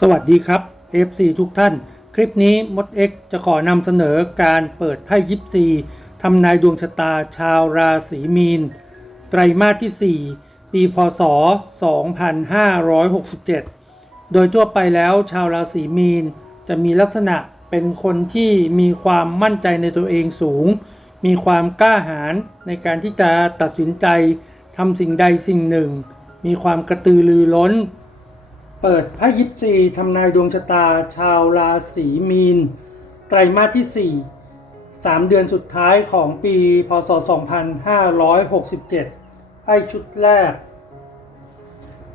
สวัสดีครับ FC ทุกท่าน คลิปนี้มด X จะขอนำเสนอการเปิดไพ่ยิปซีทำนายดวงชะตาชาวราศีมีน ไตรมาสที่ 4 ปีพศ 2567 โดยทั่วไปแล้วชาวราศีมีน จะมีลักษณะเป็นคนที่มีความมั่นใจในตัวเองสูง มีความกล้าหาญในการที่จะตัดสินใจทำสิ่งใดสิ่งหนึ่ง มีความกระตือรือร้น เปิดไพ่ยิปซีทำนายดวงชะตา ชาวราศีมีน ไตรมาสที่ 4 3 เดือนสุดท้ายของปี พศ 2567 ไพ่ชุดแรก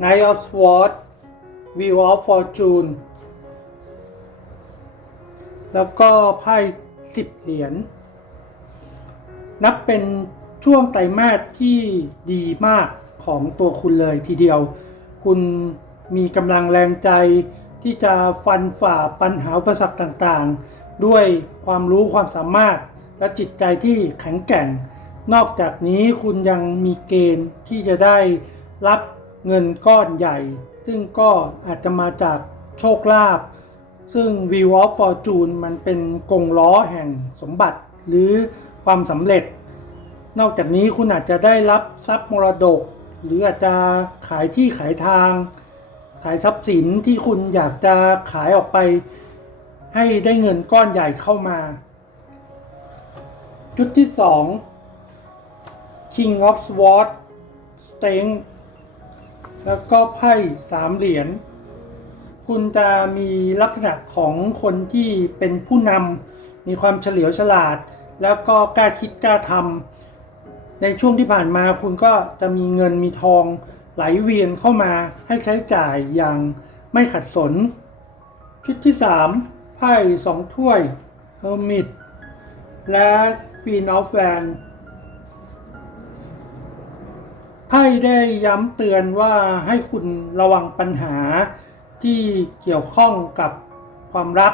Knight of Swords Wheel of Fortune แล้วก็ไพ่10เหรียญ นับเป็นช่วงไตรมาสที่ดีมากของตัวคุณเลยทีเดียว คุณ มีกำลังแรงใจที่จะฟันฝ่าปัญหาอุปสรรคต่างๆ ด้วยความรู้ความสามารถและจิตใจที่แข็งแกร่ง นอกจากนี้คุณยังมีเกณฑ์ที่จะได้รับเงินก้อนใหญ่ ซึ่งก็อาจจะมาจากโชคลาภซึ่ง Wheel of Fortune มันเป็นกงล้อแห่งสมบัติหรือความสำเร็จ นอกจากนี้คุณอาจจะได้รับทรัพย์มรดก หรืออาจจะขายที่ขายทาง ขายทรัพย์สินที่คุณอยากจะขายออกไป ให้ได้เงินก้อนใหญ่เข้ามา จุดที่ 2 King of Swords Strength แล้วก็ไพ่สามเหรียญคุณจะมีลักษณะของคนที่เป็นผู้นำมีความเฉลียวฉลาด แล้วก็กล้าคิดกล้าทำในช่วงที่ผ่านมาคุณก็จะมีเงินมีทอง ไหลเวียนเข้ามาให้ใช้จ่ายอย่างไม่ขัดสน ชุดที่ 3 ไพ่สองถ้วย Hermit และ Queen of Wands ไพ่ได้ย้ำเตือนว่าให้คุณระวังปัญหาที่เกี่ยวข้องกับความรัก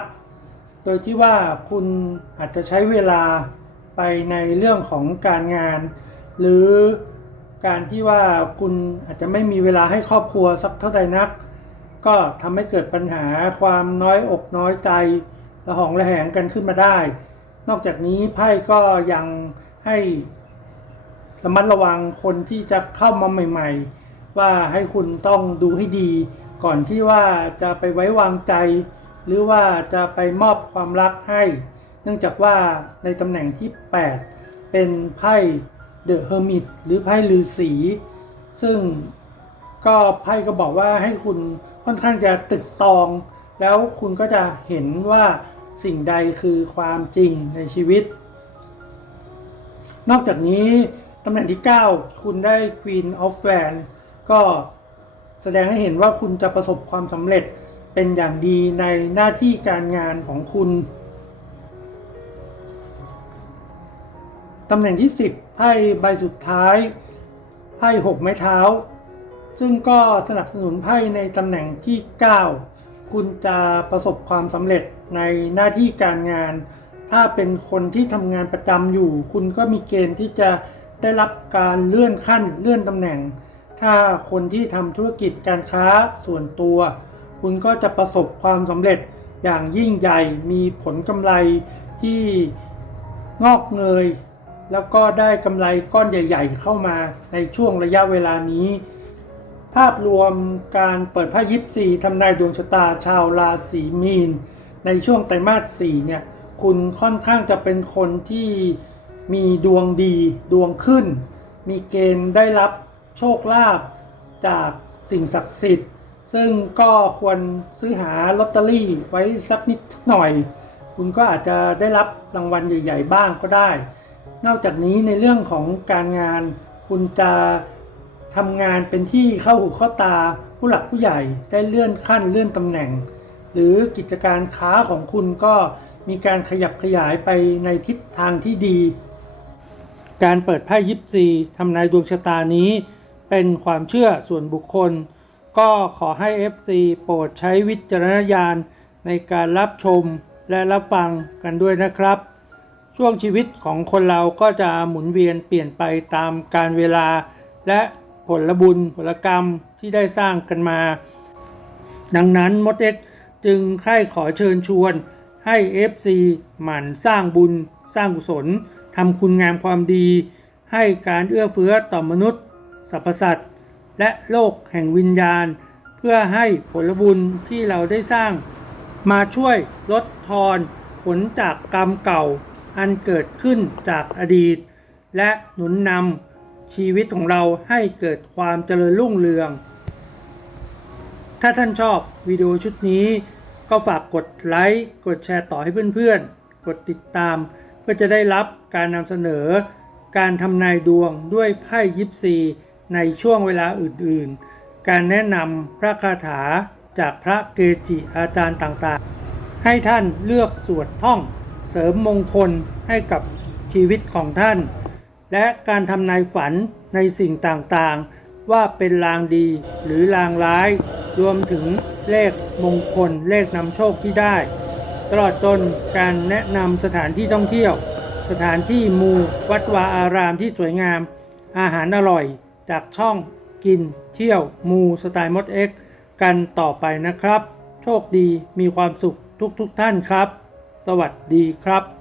โดยที่ว่าคุณอาจจะใช้เวลาไปในเรื่องของการงาน หรือ การที่ว่าคุณอาจจะไม่มีเวลาให้ครอบครัวสักเท่าใดนัก ก็ทำให้เกิดปัญหาความน้อยอกน้อยใจระหองระแหงกันขึ้นมาได้ นอกจากนี้ไพ่ก็ยังให้ระมัดระวังคนที่จะเข้ามาใหม่ ๆ ว่าให้คุณต้องดูให้ดี ก่อนที่ว่าจะไปไว้วางใจ หรือว่าจะไปมอบความรักให้ เนื่องจากว่าในตำแหน่งที่ 8 เป็นไพ่ เดอะเฮอร์มิตหรือไพ่ลือสีซึ่งก็ไพ่ก็บอกว่าให้คุณค่อนข้างจะตึกตอง แล้วคุณก็จะเห็นว่าสิ่งใดคือความจริงในชีวิต นอกจากนี้ตำแหน่งที่ 9 คุณได้ Queen of Wands ก็แสดงให้เห็นว่าคุณจะประสบความสำเร็จเป็นอย่างดีในหน้าที่การงานของคุณ ตำแหน่งที่ 10ไพ่ใบสุดท้ายไพ่หกไม้เท้า ซึ่งก็สนับสนุนไพ่ในตำแหน่งที่ 9 คุณจะประสบความสำเร็จในหน้าที่การงาน ถ้าเป็นคนที่ทำงานประจำอยู่ คุณก็มีเกณฑ์ที่จะได้รับการเลื่อนขั้นเลื่อนตำแหน่ง ถ้าคนที่ทำธุรกิจการค้าส่วนตัว คุณก็จะประสบความสำเร็จอย่างยิ่งใหญ่มีผลกำไรที่งอกเงย แล้วก็ได้กำไรก้อนใหญ่ ๆ เข้ามาในช่วงระยะเวลานี้ ภาพรวมการเปิดไพ่ยิปซีทำนายดวงชะตาชาวราศีมีน ในช่วงไตรมาส4เนี่ยคุณค่อนข้างจะเป็นคนที่มีดวงดีดวงขึ้น มีเกณฑ์ได้รับโชคลาภจากสิ่งศักดิ์สิทธิ์ ซึ่งก็ควรซื้อหาลอตเตอรี่ไว้สักนิดหน่อย คุณก็อาจจะได้รับรางวัลใหญ่ ๆ บ้างก็ได้ นอกจากนี้ในเรื่องของการงาน คุณจะทำงานเป็นที่เข้าหูเข้าตาผู้หลักผู้ใหญ่ได้เลื่อนขั้นเลื่อนตำแหน่ง หรือกิจการค้าของคุณก็มีการขยับขยายไปในทิศทางที่ดี การเปิดไพ่ยิปซีทำนายดวงชะตานี้เป็นความเชื่อส่วนบุคคล ก็ขอให้ FC โปรดใช้วิจารณญาณในการรับชมและรับฟังกันด้วยนะครับ ช่วงชีวิตของคนเราก็จะหมุนเวียนเปลี่ยนไปตามการเวลา และผลบุญผลกรรมที่ได้สร้างกันมา ดังนั้นมดเอ็กจึงค่ายขอเชิญชวน ให้ FC หมั่นสร้างบุญ สร้างกุศลทำคุณงามความดี ให้การเอื้อเฟื้อต่อมนุษย์สรรพสัตว์และโลกแห่งวิญญาณ เพื่อให้ผลบุญที่เราได้สร้าง มาช่วยลดทอนผลจากกรรมเก่า อันเกิดขึ้นจากอดีต และหนุนนำชีวิตของเราให้เกิดความเจริญรุ่งเรือง ถ้าท่านชอบวิดีโอชุดนี้ ก็ฝากกดไลค์กดแชร์ต่อให้เพื่อนๆ กดติดตาม เพื่อจะได้รับการนำเสนอ การทำนายดวงด้วยไพ่ยิปซีในช่วงเวลาอื่นๆ การแนะนำพระคาถาจากพระเกจิอาจารย์ต่างๆ ให้ท่านเลือกสวดท่อง เสริมมงคลให้กับชีวิตของท่าน และการทำนายฝันในสิ่งต่างๆ ว่าเป็นลางดีหรือลางร้าย รวมถึงเลขมงคลเลขนำโชคที่ได้ ตลอดจนการแนะนำสถานที่ท่องเที่ยว สถานที่มูวัดวาอารามที่สวยงาม อาหารอร่อยจากช่องกินเที่ยวมูสไตล์มดเอ็กกันต่อไปนะครับ โชคดีมีความสุขทุกๆทท่านครับ วัสดีครับ